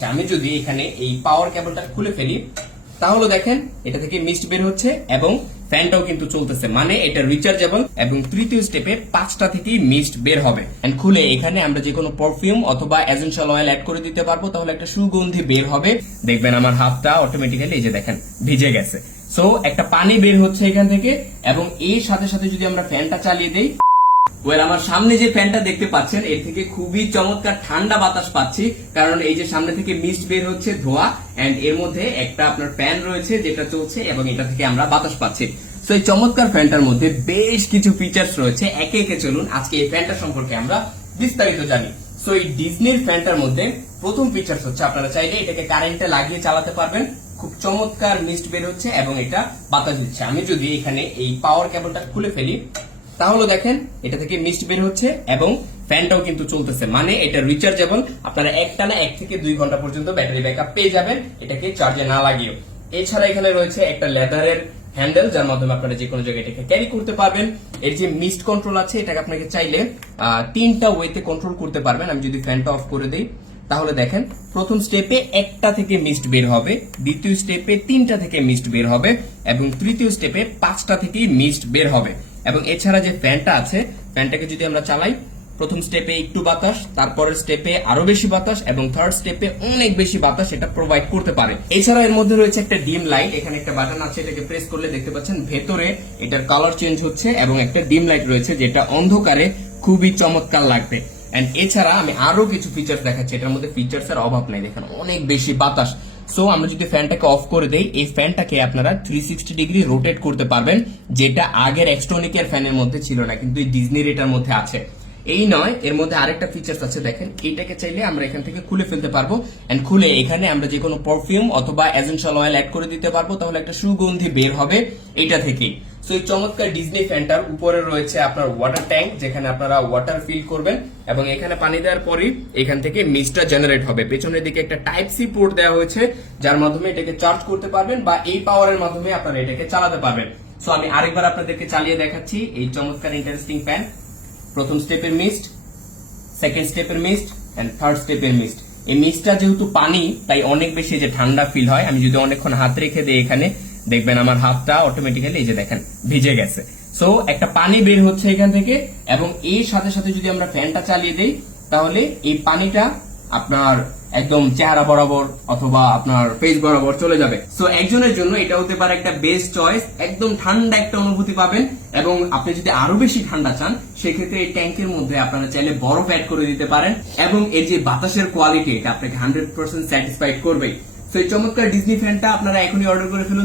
আমি যদি এখানে এই পাওয়ার কেবলটা খুলে ফেলি তাহলে দেখেন এটা থেকে মিস্ট বের হচ্ছে এবং ফ্যানটাও কিন্তু চলতেছে, মানে এটা রিচার্জেবল এবং তৃতীয় স্টেপে 5টা থেকেই মিস্ট বের হবে। এন্ড খুলে এখানে আমরা যে কোনো পারফিউম অথবা এসেনশিয়াল অয়েল অ্যাড করে দিতে পারবো, তাহলে একটা সুগন্ধি বের হবে। দেখবেন আমার হাতটা অটোমেটিক্যালি এই যে দেখেন ভিজে গেছে। সো একটা পানি বের হচ্ছে এখান থেকে এবং এর সাথে সাথে যদি আমরা ফ্যানটা চালিয়ে দেই, আমার সামনে যে ফ্যানটা দেখতে পাচ্ছেন এর থেকে খুবই চমৎকার ঠান্ডা বাতাস পাচ্ছি, কারণ এই যে সামনে থেকে মিস্ট বের হচ্ছে ধোয়া, এন্ড এর মধ্যে একটা আপনার ফ্যান রয়েছে যেটা চলছে এবং এটা থেকে আমরা বাতাস পাচ্ছি। তো এই চমৎকার ফ্যানটার মধ্যে বেশ কিছু ফিচার্স রয়েছে, একে একে চলুন আজকে এই ফ্যানটা সম্পর্কে আমরা বিস্তারিত জানি। সো এই ডিজনির ফ্যানটার মধ্যে প্রথম ফিচার্স হচ্ছে আপনারা চাইলে এটাকে কারেন্টে লাগিয়ে চালাতে পারবেন। খুব চমৎকার মিস্ট বের হচ্ছে এবং এটা বাতাস দিচ্ছে। আমি যদি এখানে এই পাওয়ার কেবলটা খুলে ফেলি তাহলে দেখেন এটা থেকে মিস্ট বের হচ্ছে এবং ফ্যানটাও কিন্তু চলতেছে, মানে এটা রিচার্জেবল। আপনারা একটানা 1 থেকে 2 ঘন্টা পর্যন্ত ব্যাটারি ব্যাকআপ পেয়ে যাবেন এটাকে চার্জে না লাগিয়েও। এছাড়া এখানে রয়েছে একটা লেদারের হ্যান্ডেল, যার মাধ্যমে আপনারা যে কোনো জায়গায় এটাকে ক্যারি করতে পারবেন। এর যে মিস্ট কন্ট্রোল আছে এটাকে আপনাকে চাইলে 3টা ওয়েতে কন্ট্রোল করতে পারবেন। আমি যদি ফ্যানটা অফ করে দিই তাহলে দেখেন প্রথম স্টেপে 1টা থেকে মিস্ট বের হবে, দ্বিতীয় স্টেপে 3টা থেকে মিস্ট বের হবে এবং তৃতীয় স্টেপে 5টা থেকে মিস্ট বের হবে। এবং এছাড়া যে ফ্যানটা আছে ফ্যানটাকে যদি আমরা চালাই, প্রথম স্টেপে একটু বাতাস, তারপরের স্টেপে আরো বেশি বাতাস এবং থার্ড স্টেপে অনেক বেশি বাতাস এটা প্রোভাইড করতে পারে। এছাড়া এর মধ্যে রয়েছে একটা ডিম লাইট, এখানে একটা বাটন আছে, এটাকে প্রেস করলে দেখতে পাচ্ছেন ভেতরে এটার কালার চেঞ্জ হচ্ছে এবং একটা ডিম লাইট রয়েছে যেটা অন্ধকারে খুবই চমৎকার লাগবে। এন্ড এছাড়া আমি আরো কিছু ফিচার্স দেখাচ্ছি, এটার মধ্যে ফিচার্স এর অভাব নাই, দেখেন অনেক বেশি বাতাস। সো আমরা যদি ফ্যানটাকে অফ করে দেই, এই ফ্যানটাকে আপনারা 360 ডিগ্রি রোটেট করতে পারবেন, যেটা আগের এক্সট্রনিকের ফ্যানের মধ্যে ছিল না, কিন্তু এই ডিজনির এটার মধ্যে আছে। এই নয়, এর মধ্যে আরেকটা ফিচার্স আছে, দেখেন এটাকে চাইলে আমরা এখান থেকে খুলে ফেলতে পারবো এন্ড খুলে এখানে আমরা যে কোনো পারফিউম অথবা এসেনশিয়াল অয়েল অ্যাড করে দিতে পারবো, তাহলে একটা সুগন্ধি বের হবে এটা থেকেই। সো এই চমৎকার ডিজনি ফ্যানটার উপরে রয়েছে আপনার ওয়াটার ট্যাঙ্ক, যেখানে আপনারা ওয়াটার ফিল করবেন এবং এখানে পানি দেওয়ার পরই এখান থেকে মিস্টটা জেনারেট হবে। পেছনের দিকে একটা টাইপ সি পোর্ট দেওয়া হয়েছে, যার মাধ্যমে এটাকে চার্জ করতে পারবেন বা এই পাওয়ারের মাধ্যমে আপনারা এটাকে চালাতে পারবেন। সো আমি আরেকবার আপনাদেরকে চালিয়ে দেখাচ্ছি এই চমৎকার ইন্টারেস্টিং ফ্যান। প্রথম স্টেপের মিস্ট, সেকেন্ড স্টেপের মিস্ট এন্ড থার্ড স্টেপের মিস্ট। এই মিস্টটা যেহেতু পানি তাই অনেক বেশি যে ঠান্ডা ফিল হয়। আমি যদি অনেকক্ষণ হাত রেখে দিই এখানে, দেখবেন আমার হাতটা অটোমেটিক্যালি এই যে দেখেন ভিজে গেছে। সো একটা পানি বের হচ্ছে এখান থেকে এবং এর সাথে সাথে যদি আমরা ফ্যানটা চালিয়ে দেই তাহলে এই পানিটা আপনার একদম চেহারা বরাবর অথবা আপনার ফেস বরাবর চলে যাবে। সো একজনের জন্য এটা হতে পারে একটা বেস্ট চয়েস, একদম ঠান্ডা একটা অনুভূতি পাবেন। এবং আপনি যদি আরো বেশি ঠান্ডা চান সেক্ষেত্রে এই ট্যাঙ্কের মধ্যে আপনারা চাইলে বরফ অ্যাড করে দিতে পারেন এবং এর যে বাতাসের কোয়ালিটি এটা আপনাকে 100% স্যাটিসফাইড করবে। সো এই চমৎকার ডিজনি ফ্যানটা আপনারা এখনই অর্ডার করে ফেলুন।